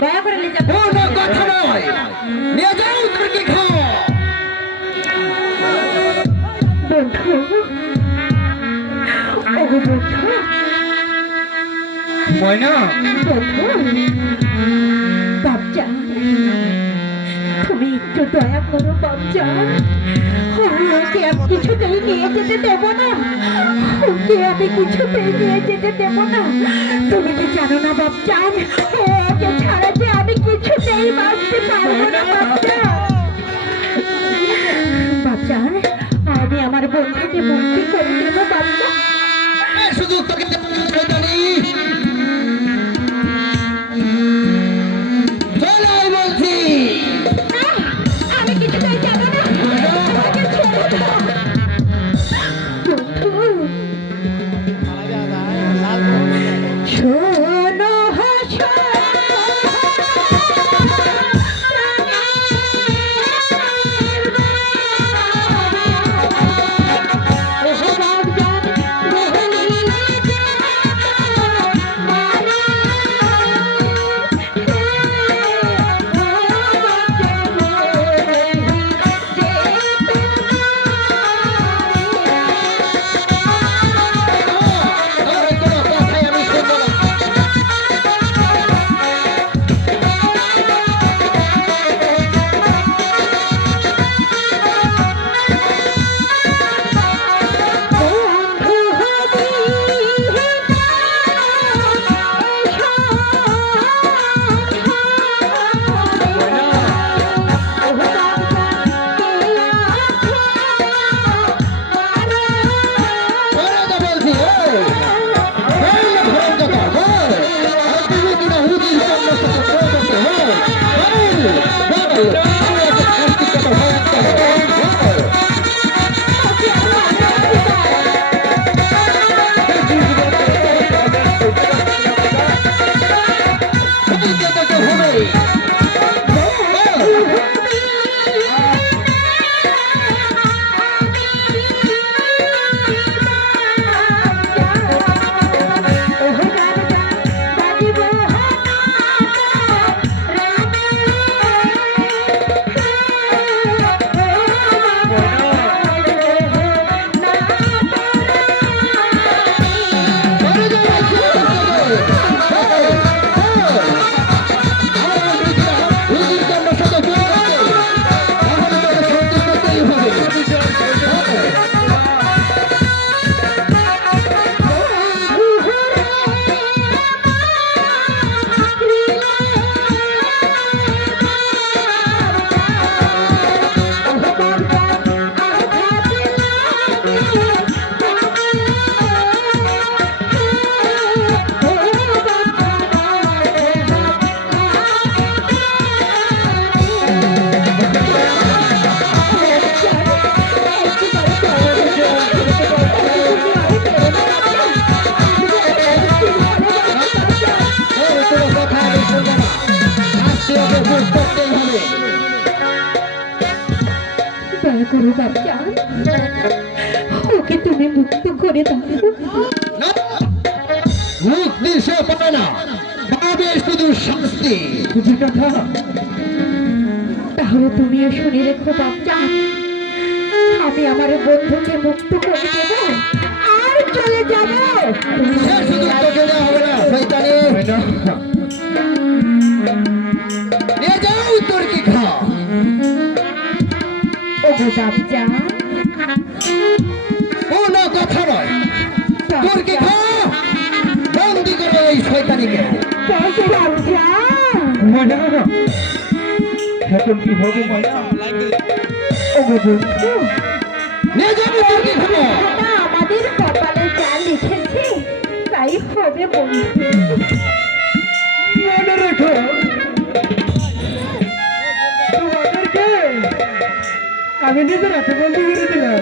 দয়া করে নিয়ে যাও। কোনো কথা নয়, নিয়ে যাও তুর্কি খাও। বন্ধু, ও বন্ধু, ময়না, বন্ধু, বাচ্চা, তুমি একটু দয়া করো বাচ্চা। ওকে আমি কিছুতেই নিয়ে যেতে দেব না, ওকে আমি কিছুতেই নিয়ে যেতে দেব না। তুমি কি জানো না বাচ্চা, ওকে ছাড়া যে আমি কিছুতেই বাঁচতে পারবো না বাচ্চা। বাচ্চা, আমি আমার বন্ধুকে মুক্তি করে দেবো বাচ্চা। শুধু তোকে জানি চলো বলছি। আমি কিছুতেই যাবো না, আমাকে ছেড়ে দাও। বন্ধু, শোনো হাসো আরে কোনো কথাই আমি শুনবো না। ওরা তো বলছি, এই না ঘরের কথা, আর তুমি কিনা হুদির জন্য সাথে করতেছে, দয়া করো বাচ্চা, ওকে তুমি মুক্ত করে দাও। মুক্তি সে পাবে না, পাবে শুধু শাস্তি। কথা তাহলে তুমিও শুনে রেখো বাচ্চা, আমি আমার বন্ধুকে মুক্ত করে দেব আর চলে যাব। সে শুধু তোকে দেওয়া হবে না, শয়তানি। নিয়ে যাও তুর্কি খাও। ওগো বাচ্চা, কোনো কথা নয়, তুর্কি খাও, বন্দি করো এই শয়তানিকে। বাচ্চা, এখন কি হবে ময়না? ওগো বন্ধু, নিয়ে যাবো তুর্কি খাবো। না, আমাদের কপালে যা লিখেছে তাই হবে বন্ধু। মনে রেখো, তোমাদেরকে আমি নিজের হাতে বন্দি করে দিলাম।